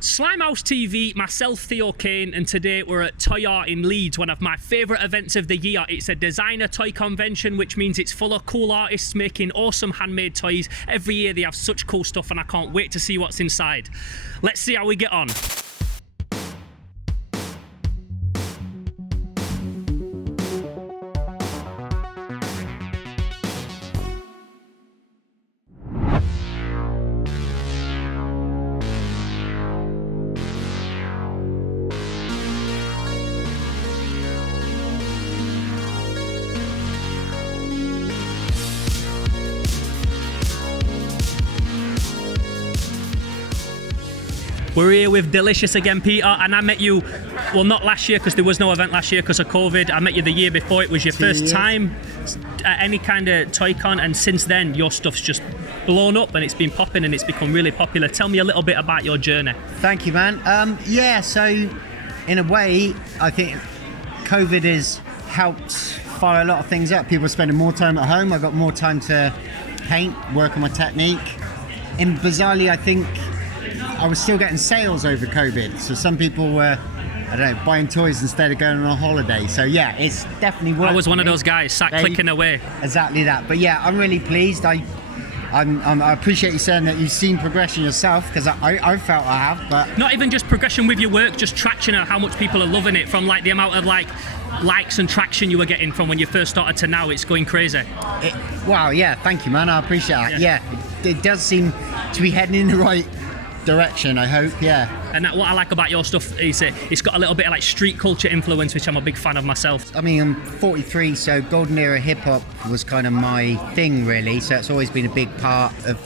Slimehouse TV, myself, Theo Kane, and today we're at Toy Arr in Leeds, one of my favourite events of the year. It's a designer toy convention, which means it's full of cool artists making awesome handmade toys. Every year they have such cool stuff and I can't wait to see what's inside. Let's see how we get on. We're here with Delicious again, Peter, and I met you, well, not last year because there was no event last year because of COVID. I met you the year before. It was your first time at any kind of toy con, and since then your stuff's just blown up and it's been popping and it's become really popular. Tell me a little bit about your journey. Thank you, man. Yeah, so in a way, I think COVID has helped fire a lot of things up. People are spending more time at home. I got more time to paint, work on my technique. And bizarrely, I think I was still getting sales over COVID. So some people were, I don't know, buying toys instead of going on a holiday. So yeah, it's definitely worked. I was one of those guys sat clicking away. Exactly that. But yeah, I'm really pleased. I appreciate you saying that you've seen progression yourself, because I felt I have. But not even just progression with your work, just traction of how much people are loving it, from like the amount of likes and traction you were getting from when you first started to now. It's going crazy. Wow, yeah, thank you, man. I appreciate that. Yeah, it does seem to be heading in the right direction, I hope. Yeah. And what I like about your stuff is it's got a little bit of like street culture influence, which I'm a big fan of myself. I mean, I'm 43, so golden era hip hop was kind of my thing, really. So it's always been a big part of,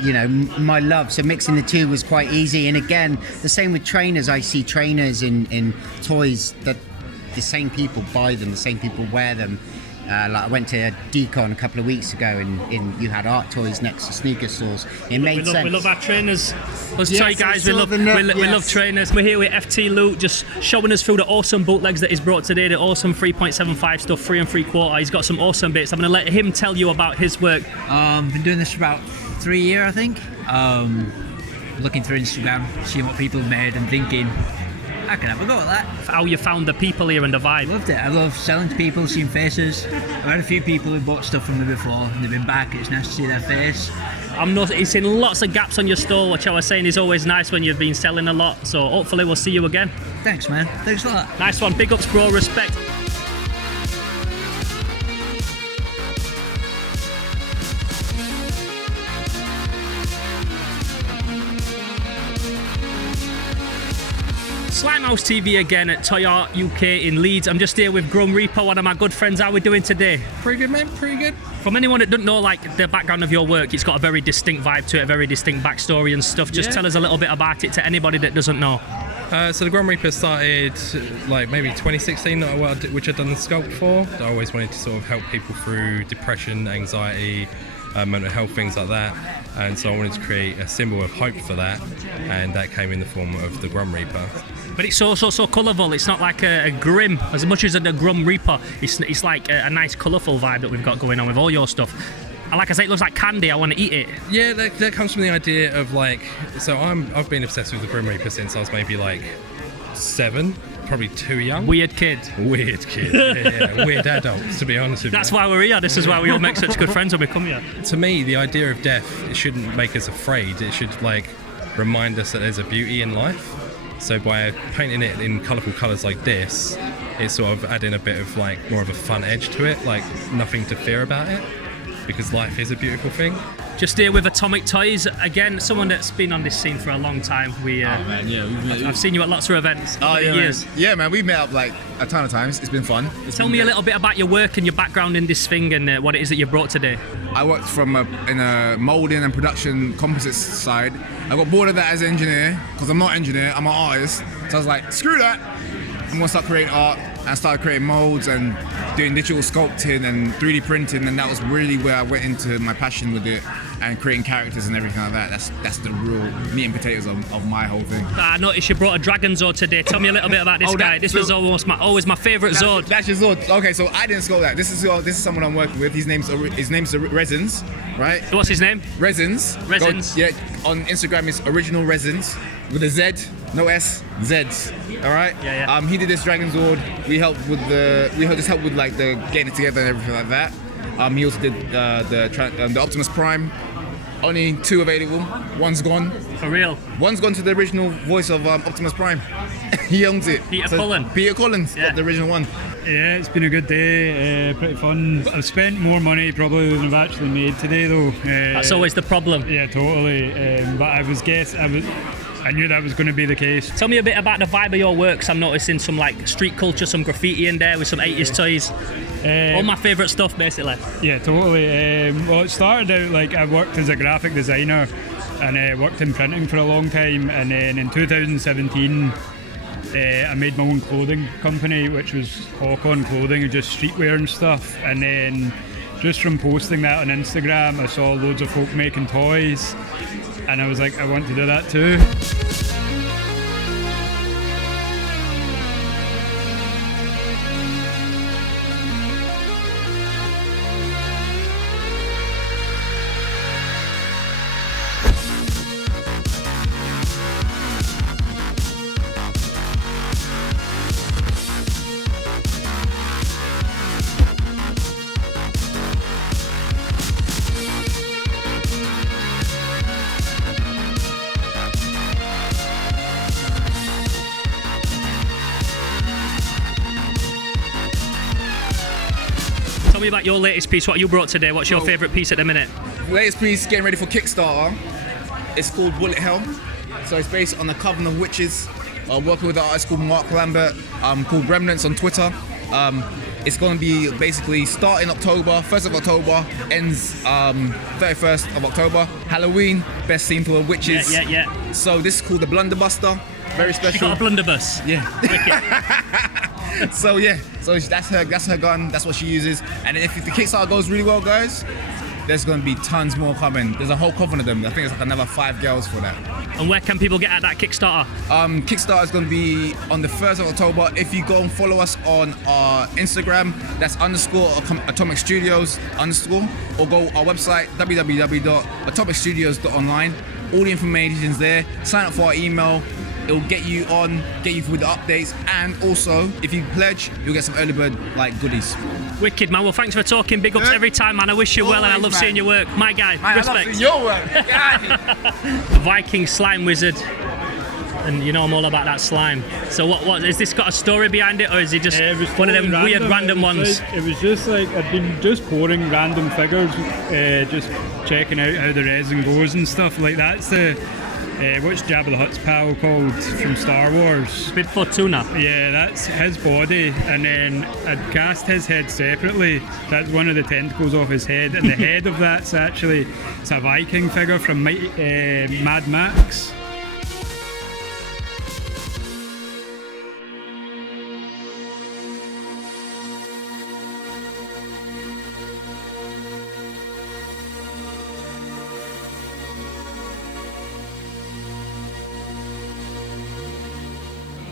you know, my love. So mixing the two was quite easy. And again, the same with trainers. I see trainers in toys that the same people buy them, the same people wear them. Like I went to a decon a couple of weeks ago and you had art toys next to sneaker stores. It made sense. We love our trainers. Us toy guys, we love trainers. We're here with FT Luke, just showing us through the awesome bootlegs that he's brought today, the awesome 3.75 stuff, 3 3/4. He's got some awesome bits. I'm going to let him tell you about his work. Been doing this for about 3 years, I think. Looking through Instagram, seeing what people made and thinking, I can have a go at that. How you found the people here and the vibe? Loved it. I love selling to people, seeing faces. I've had a few people who bought stuff from me before and they've been back. It's nice to see their face. I'm noticing lots of gaps on your store, which I was saying is always nice when you've been selling a lot. So hopefully we'll see you again. Thanks, man. Thanks a lot. Nice one. Big ups, bro. Respect. Slimehouse TV again at Toy Arr UK in Leeds. I'm just here with Grum Reaper, one of my good friends. How are we doing today? Pretty good, mate, pretty good. From anyone that doesn't know like the background of your work, it's got a very distinct vibe to it, a very distinct backstory and stuff. Just tell us a little bit about it to anybody that doesn't know. So the Grum Reaper started like maybe 2016, which I'd done the sculpt for. I always wanted to sort of help people through depression, anxiety, mental health, things like that. And so I wanted to create a symbol of hope for that, and that came in the form of the Grum Reaper. But it's so colourful. It's not like a grim, as much as a Grum Reaper. It's like a nice colourful vibe that we've got going on with all your stuff. And like I say, it looks like candy. I want to eat it. Yeah, that comes from the idea of like, so I've been obsessed with the Grum Reaper since I was maybe like 7, probably too young. Weird kid. Yeah. Weird adults, to be honest with you. That's why we're here. This is why we all make such good friends when we come here. To me, the idea of death, it shouldn't make us afraid. It should like remind us that there's a beauty in life. So by painting it in colourful colours like this, it's sort of adding a bit of like more of a fun edge to it, like nothing to fear about it, because life is a beautiful thing. Just here with Atomic Toys, again, someone that's been on this scene for a long time. I've seen you at lots of events over the years. Man. Yeah, man, we've met up like a ton of times. It's been fun. Tell me a little bit about your work and your background in this thing and what it is that you brought today. I worked in a moulding and production composites side. I got bored of that as an engineer, because I'm not an engineer, I'm an artist. So I was like, screw that, I'm gonna start creating art. And I started creating molds and doing digital sculpting and 3D printing, and that was really where I went into my passion with it. and creating characters and everything like that. That's the real meat and potatoes of my whole thing. I noticed you brought a dragon Zord today. Tell me a little bit about this guy. This was always my favourite Zord. That's your Zord. Okay, so I didn't sculpt that. This is someone I'm working with. His name's Resins, right? What's his name? Resins. Resins. Yeah, on Instagram it's Original Resins with a Z, no S, Zs. All right. Yeah. He did this Dragon Zord. We helped with like the getting it together and everything like that. He also did the Optimus Prime. Only 2 available. One's gone. For real? One's gone to the original voice of Optimus Prime. He owns it. Peter Cullen got the original one. Yeah, it's been a good day, pretty fun. I've spent more money probably than I've actually made today though. That's always the problem. Yeah, totally. But I knew that was going to be the case. Tell me a bit about the vibe of your works. I'm noticing some like street culture, some graffiti in there with some 80s toys. All my favourite stuff basically. Yeah, totally. Well, it started out like I worked as a graphic designer and worked in printing for a long time, and then in 2017 I made my own clothing company, which was toycon clothing and just streetwear and stuff. And then just from posting that on Instagram, I saw loads of folk making toys, and I was like, I want to do that too. Tell me about your latest piece, what you brought today. What's your favourite piece at the minute? Latest piece, getting ready for Kickstarter. It's called Bullet Hell. So it's based on the Coven of Witches. Working with an artist called Mark Lambert, called Remnants on Twitter. It's going to be basically starting October, 1st of October, ends 31st of October. Halloween, best theme for witches. Yeah. So this is called the Blunderbuster. Very special. She got a blunderbuss. Yeah. So that's her gun. That's what she uses. And if the Kickstarter goes really well, guys, there's going to be tons more coming. There's a whole coven of them. I think it's like another 5 girls for that. And where can people get at that Kickstarter? Kickstarter is going to be on the 1st of October. If you go and follow us on our Instagram, that's _Atomic Studios _ or go our website www.atomicstudios.online. All the information's there. Sign up for our email. It'll get you with the updates, and also if you pledge, you'll get some early bird like goodies. Wicked, man. Well, thanks for talking. Big ups every time, man. I wish you well, and I love seeing your work. My guy, respect. I love seeing your work. Viking slime wizard, and you know I'm all about that slime. So what has this got a story behind it, or is it just one of them weird random ones? It was just like I'd been just pouring random figures, just checking out how the resin goes and stuff. Like that's the. What's Jabba the Hutt's pal called from Star Wars? Bib Fortuna. Yeah, that's his body, and then I'd cast his head separately. That's one of the tentacles off his head, and the head of that's actually it's a Viking figure from Mad Max.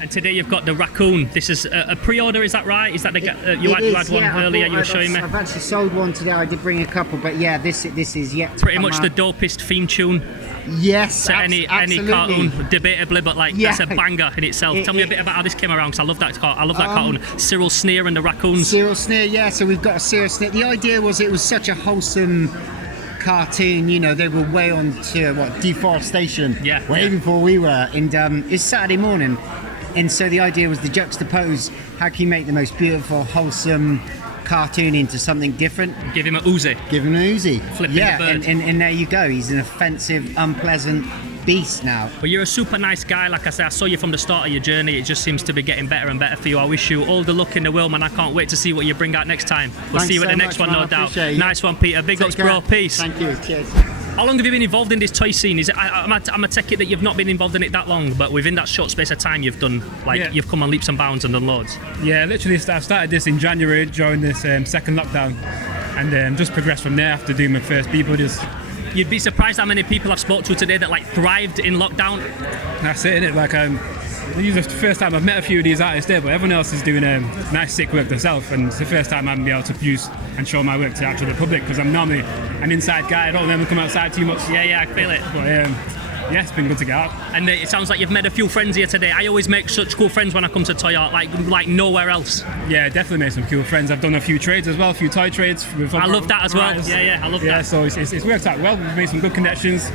And today you've got the Raccoon. This is a pre-order, is that right? Is that you had one earlier? You were showing me. I've actually sold one today. I did bring a couple, but yeah, this is yet to pretty come much out. the dopest theme tune. Yes, to any cartoon, debatably, but like that's a banger in itself. Tell me a bit about how this came around, because I love that cartoon. Cyril Sneer and the Raccoons. Cyril Sneer, yeah. So we've got a Cyril Sneer. The idea was it was such a wholesome cartoon. You know, they were way on to deforestation. Way before we were. And it's Saturday morning. And so the idea was to juxtapose how can you make the most beautiful, wholesome cartoon into something different. Give him a Uzi. Flipping the bird. And there you go. He's an offensive, unpleasant beast now. But you're a super nice guy. Like I said, I saw you from the start of your journey. It just seems to be getting better and better for you. I wish you all the luck in the world, man. I can't wait to see what you bring out next time. We'll see you at the next one, no doubt. Nice one, Peter. Big ups, bro. Peace. Thank you. Cheers. How long have you been involved in this toy scene? Is it? I'm a take it that you've not been involved in it that long, but within that short space of time, you've done you've come on leaps and bounds and done loads. Yeah, literally, I started this in January during this second lockdown, and just progressed from there after doing my first B-Buddies. You'd be surprised how many people I've spoke to today that like thrived in lockdown. That's it, innit? Like, this is the first time I've met a few of these artists there, but everyone else is doing nice, sick work themselves, and it's the first time I'm able to produce and show my work to actually the public, because I'm normally an inside guy. I don't ever come outside too much. Yeah, I feel it. But yeah, it's been good to get out. And it sounds like you've made a few friends here today. I always make such cool friends when I come to Toy Arr, like nowhere else. Yeah, definitely made some cool friends. I've done a few trades as well, a few toy trades. I love that as well. Yeah, I love that. Yeah, so it's worked out well. We've made some good connections.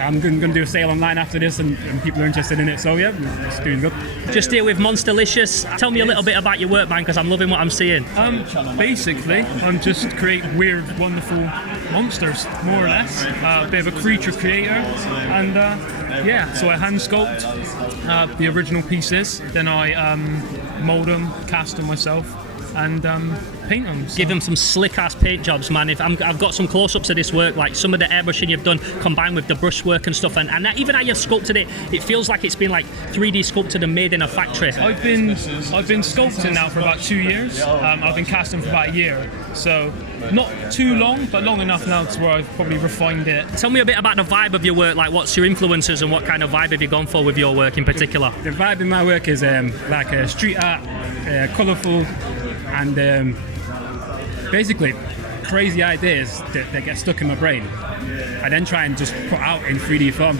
I'm going to do a sale online after this, and people are interested in it. So yeah, it's doing good. Just here with Monsterlicious. Tell me a little bit about your work, man, because I'm loving what I'm seeing. Basically, I'm just create weird, wonderful monsters, more or less. A bit of a creature creator, and so I hand sculpt the original pieces, then I mold them, cast them myself, and paint them. So. Give them some slick ass paint jobs, man. I've got some close-ups of this work, like some of the airbrushing you've done combined with the brush work and stuff, and even how you've sculpted it, it feels like it's been like 3D sculpted and made in a factory. I've been sculpting now for about 2 years. I've been casting for about a year, so not too long, but long enough now to where I've probably refined it. Tell me a bit about the vibe of your work, like what's your influences and what kind of vibe have you gone for with your work in particular? The vibe in my work is like street art, colourful, and basically crazy ideas that get stuck in my brain. I then try and just put out in 3D form.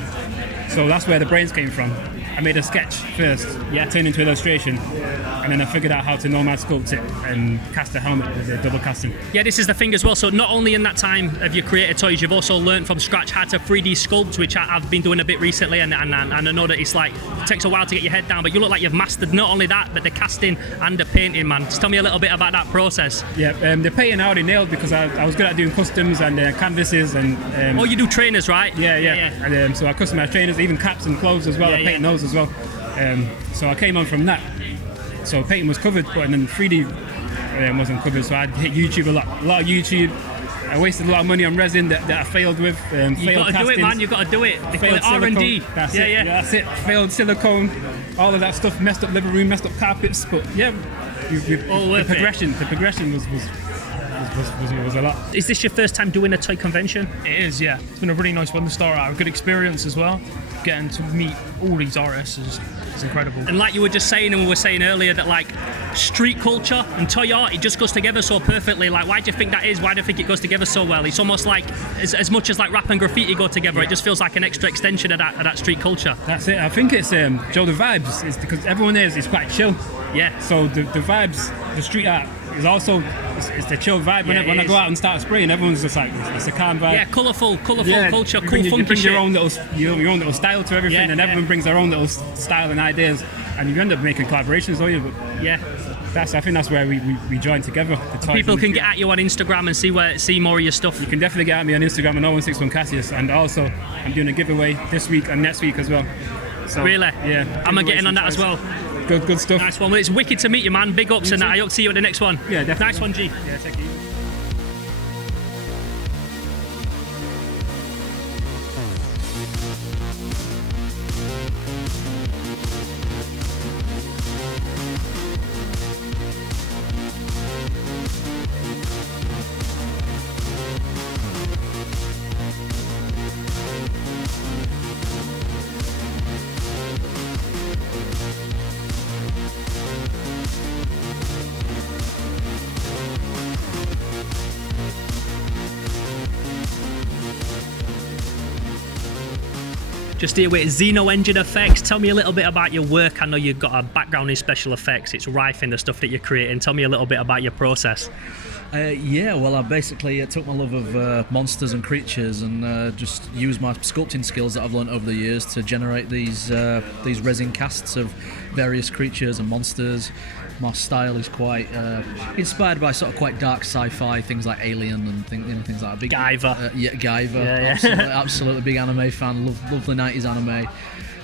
So that's where the brains came from. I made a sketch first, turned into illustration, and then I figured out how to nomad sculpt it and cast a helmet with a double casting. Yeah, this is the thing as well. So not only in that time have you created toys, you've also learned from scratch how to 3D sculpt, which I've been doing a bit recently, and I know that it's like, it takes a while to get your head down, but you look like you've mastered not only that, but the casting and the painting, man. Just tell me a little bit about that process. Yeah, the painting I already nailed because I was good at doing customs and canvases and... oh, you do trainers, right? Yeah. And so I customize trainers, even caps and clothes as well. I paint those as well. So I came on from that. So painting was covered, but then 3D wasn't covered. So I hit YouTube a lot of YouTube. I wasted a lot of money on resin that I failed with. You got to do it, man. You got to do it. They call it R&D. That's it. Yeah, that's it. Failed silicone, all of that stuff. Messed up living room, messed up carpets. But yeah, the progression was a lot. Is this your first time doing a toy convention? It is, yeah. It's been a really nice one to start out. A good experience as well. Getting to meet all these artists is incredible. And like you were just saying, and we were saying earlier, that like street culture and toy art, it just goes together so perfectly. Like, why do you think that is? Why do you think it goes together so well? It's almost like as much as like rap and graffiti go together, it just feels like an extra extension of that street culture. That's it. I think it's Joe, the vibes is because everyone is quite chill. Yeah. So the vibes, the street art is also it's the chill vibe. When I go out and start spraying, everyone's just like it's a calm vibe. Yeah, colourful culture, cool, funky you bring shit. your own little style to everything, and everyone brings their own little style and ideas, and you end up making collaborations, don't you? But yeah. I think that's where we join together. People can get at you on Instagram and see more of your stuff. You can definitely get at me on Instagram at 0161Cassius, and also I'm doing a giveaway this week and next week as well. So, really? Yeah. I'm getting on that as well. Good stuff. Nice one. Well, it's wicked to meet you, man. Big ups, and I hope to see you at the next one. Yeah, definitely. Nice one, G. Yeah, thank you. Just here with Xeno Engine Effects. Tell me a little bit about your work. I know you've got a background in special effects. It's rife in the stuff that you're creating. Tell me a little bit about your process. Well, I basically took my love of monsters and creatures and just used my sculpting skills that I've learned over the years to generate these resin casts of various creatures and monsters. My style is quite inspired by sort of quite dark sci-fi things like Alien and things like that. Guyver. Guyver. Absolutely big anime fan. Lovely 90s anime.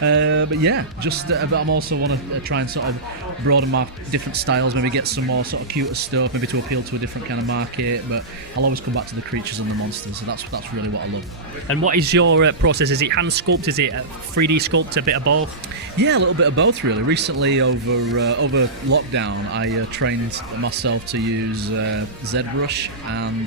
But I'm also want to try and sort of broaden my different styles, maybe get some more sort of cuter stuff, maybe to appeal to a different kind of market, but I'll always come back to the creatures and the monsters, so that's really what I love. And what is your process? Is it hand sculpt? Is it 3D sculpt? A bit of both? Yeah, a little bit of both really. Recently over lockdown I trained myself to use ZBrush and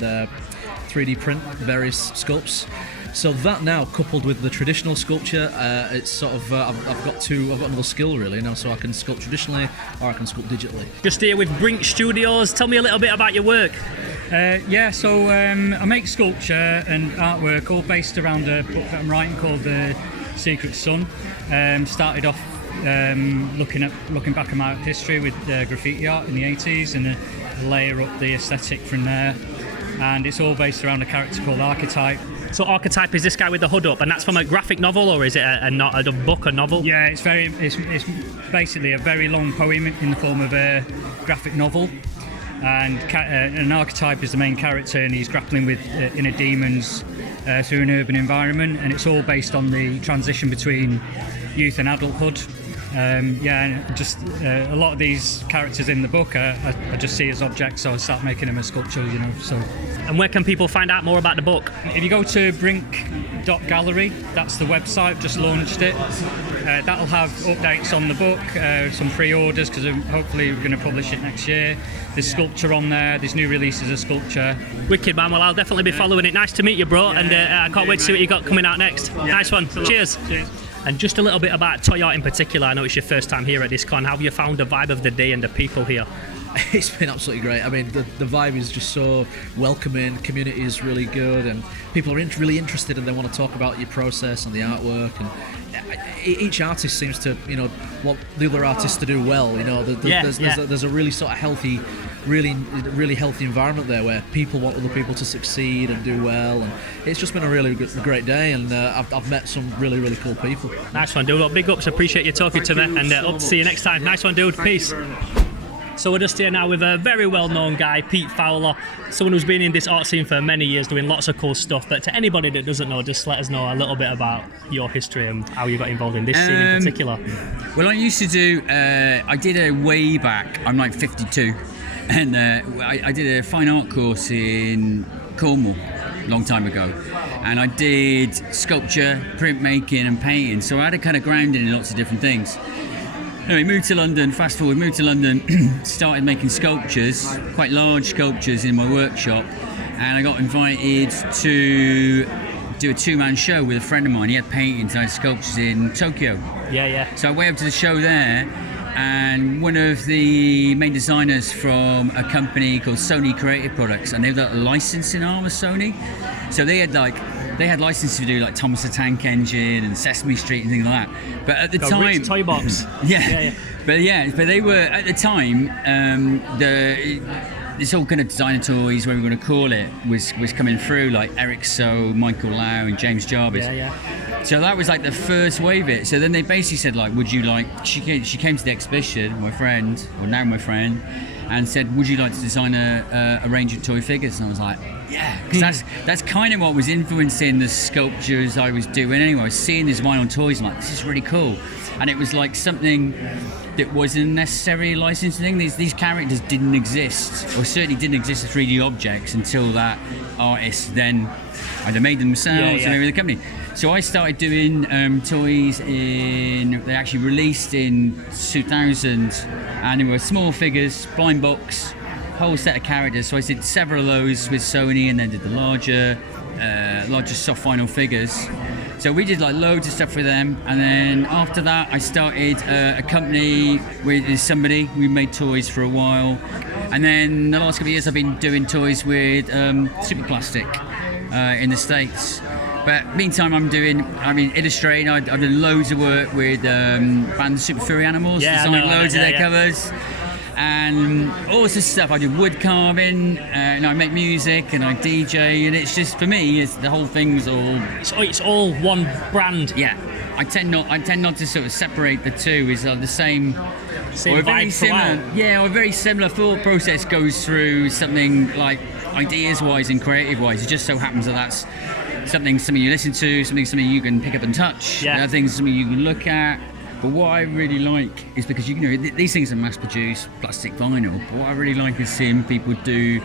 3D print various sculpts. So that now, coupled with the traditional sculpture, it's sort of I've got another skill really now, so I can sculpt traditionally or I can sculpt digitally. Just here with Brink Studios. Tell me a little bit about your work. So I make sculpture and artwork all based around a book that I'm writing called The Secret Sun. Started off looking back at my history with graffiti art in the 80s and layer up the aesthetic from there. And it's all based around a character called Archetype. So Archetype is this guy with the hood up, and that's from a graphic novel, or is it a book, a novel? Yeah, it's basically a very long poem in the form of a graphic novel. And an archetype is the main character, and he's grappling with inner demons through an urban environment, and it's all based on the transition between youth and adulthood. And just a lot of these characters in the book I just see as objects, so I start making them as sculpture, so. And where can people find out more about the book? If you go to brink.gallery, that's the website, just launched it. That'll have updates on the book, some pre-orders, because hopefully we're going to publish it next year. There's sculpture on there, there's new releases of sculpture. Wicked, man. Well, I'll definitely be following it. Nice to meet you, bro, and I can't wait to see what you got coming out next. Nice one. Cheers. And just a little bit about Toy Art in particular. I know it's your first time here at this con. How have you found the vibe of the day and the people here? It's been absolutely great. I mean, the vibe is just so welcoming. Community is really good, and people are really interested, and they want to talk about your process and the artwork. And each artist seems to, want the other artists to do well. There's a really sort of healthy, really healthy environment there where people want other people to succeed and do well. And it's just been a great day, and I've met some really cool people. Nice one, dude. Well, big ups. Appreciate you talking to me, and hope to see you next time. Nice one, dude. Peace. So we're just here now with a very well-known guy, Pete Fowler, someone who's been in this art scene for many years, doing lots of cool stuff. But to anybody that doesn't know, just let us know a little bit about your history and how you got involved in this scene in particular. Well, I used to do, I did a way back, I'm like 52, and I did a fine art course in Cornwall a long time ago. And I did sculpture, printmaking and painting, so I had a kind of grounding in lots of different things. Anyway, moved to London, started making sculptures, quite large sculptures in my workshop, and I got invited to do a two-man show with a friend of mine. He had paintings, I had sculptures in Tokyo. Yeah. So I went up to the show there, and one of the main designers from a company called Sony Creative Products, and they've got a licensing arm of Sony, so they had license to do like Thomas the Tank Engine and Sesame Street and things like that. But at the time, Rich Toy Box. yeah. But they were at the time. This whole kind of designer toys, whatever we're going to call it, was coming through, like Eric So, Michael Lau, and James Jarvis. Yeah. So that was like the first wave of it. So then they basically said, like, would you like? She came to the exhibition, my friend, and said, would you like to design a range of toy figures? And I was like, yeah, because that's kind of what was influencing the sculptures I was doing anyway. I was seeing this vinyl toys, I'm like, this is really cool. And it was like something that wasn't necessarily a licensing thing. These characters didn't exist, or certainly didn't exist as 3D objects until that artist then either made them themselves or maybe the company. So I started doing toys they actually released in 2000, and they were small figures, blind box, whole set of characters. So I did several of those with Sony, and then did the larger soft vinyl figures. So we did like loads of stuff with them, and then after that I started a company with somebody. We made toys for a while, and then the last couple of years I've been doing toys with Super Plastic in the States. But meantime I'm illustrating. I've done loads of work with band Super Furry Animals, designed loads of their covers. And all sorts of stuff. I do wood carving, and I make music, and I DJ, and it's just, for me, the whole thing's all. It's all one brand. Yeah, I tend not to sort of separate the two. It's the same or very similar. Throughout. Yeah, or a very similar thought process goes through something like ideas-wise and creative-wise. It just so happens that that's something you listen to, something you can pick up and touch. Yeah. Things something you can look at. But what I really like is, because these things are mass-produced, plastic vinyl, but what I really like is seeing people do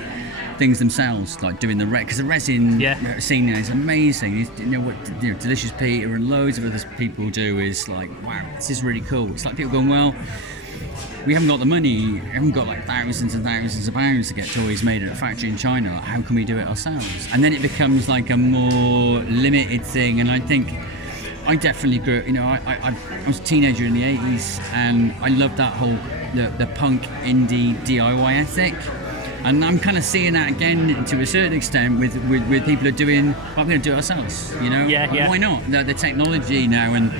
things themselves, like doing because the resin scene now is amazing. What Delicious Peter and loads of other people do is like, wow, this is really cool. It's like people going, well, we haven't got the money, we haven't got like thousands and thousands of pounds to get toys made at a factory in China. How can we do it ourselves? And then it becomes like a more limited thing. And I think I definitely grew, I was a teenager in the 80s, and I loved that whole, the punk indie DIY ethic. And I'm kind of seeing that again to a certain extent with people who are doing, well, we're going to do it ourselves, Yeah. Why not? The technology now and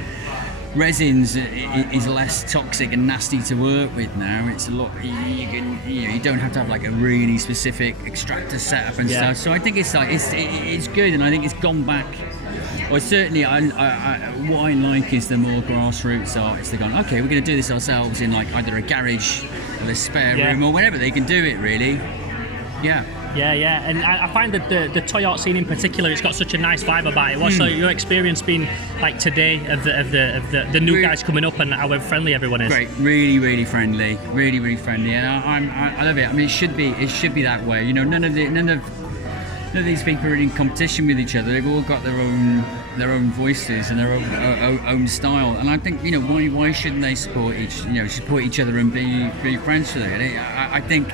resins is less toxic and nasty to work with now. It's a lot, you don't have to have like a really specific extractor setup and stuff. So I think it's like, it's good, and I think it's gone back. Well, certainly, what I like is the more grassroots artists. They're going, okay, we're going to do this ourselves in like either a garage or a spare room or wherever they can do it. Really, yeah. And I find that the toy art scene in particular, it's got such a nice vibe about it. What's your experience been like today of the new guys coming up and how friendly everyone is? Great, really friendly, really friendly, and I love it. I mean, it should be that way. None of these people are in competition with each other. They've all got their own voices and their own style. And I think why shouldn't they support each other and be friends with it? And I think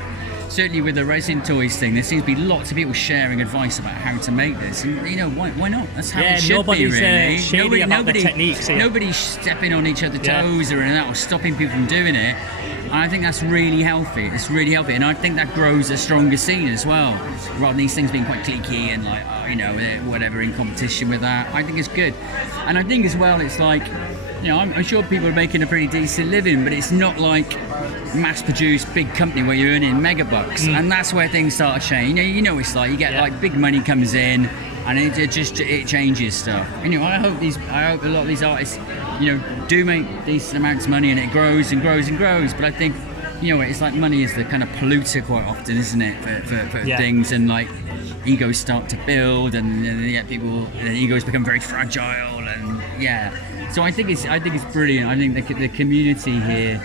certainly with the resin toys thing, there seems to be lots of people sharing advice about how to make this. And why not? That's how it should be, really. Shady about the techniques here. Nobody's stepping on each other's toes or anything, or stopping people from doing it. And I think that's really healthy. It's really healthy, and I think that grows a stronger scene as well. Rather than these things being quite cliquey and like, whatever in competition with that, I think it's good. And I think as well, it's like, I'm sure people are making a pretty decent living, but it's not like mass-produced big company where you're earning mega bucks, and that's where things start to change. It's like you get like big money comes in, and it changes stuff. I hope a lot of these artists, do make decent amounts of money, and it grows and grows and grows. But I think, it's like money is the kind of polluter quite often, isn't it, for things, and like egos start to build, and egos become very fragile, and So I think it's brilliant. I think the community here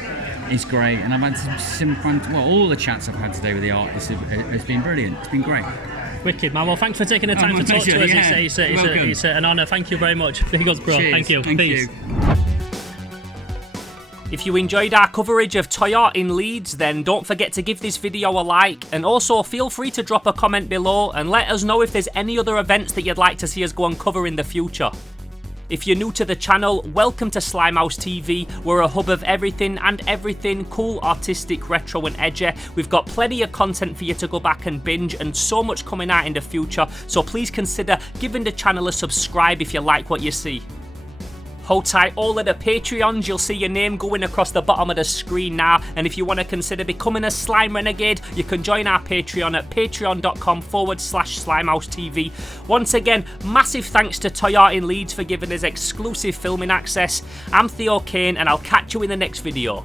is great, and I've had some fun. Well, all the chats I've had today with the artists has been brilliant. It's been great. Wicked, man. Well, thanks for taking the time to talk to us. It's an honour. Thank you very much. Big ups, bro. Cheers. Thank you. Thank Peace. you. If you enjoyed our coverage of Toy Art in Leeds, then don't forget to give this video a like, and also feel free to drop a comment below and let us know if there's any other events that you'd like to see us go and cover in the future. If you're new to the channel, welcome to Slimehouse TV. We're a hub of everything and everything cool, artistic, retro and edgy. We've got plenty of content for you to go back and binge, and so much coming out in the future, so please consider giving the channel a subscribe if you like what you see. Hold tight all of the Patreons, you'll see your name going across the bottom of the screen now, and if you want to consider becoming a Slime Renegade, you can join our Patreon at patreon.com/SlimehouseTV. Once again, massive thanks to Toy Art in Leeds for giving us exclusive filming access. I'm Theo Kane, and I'll catch you in the next video.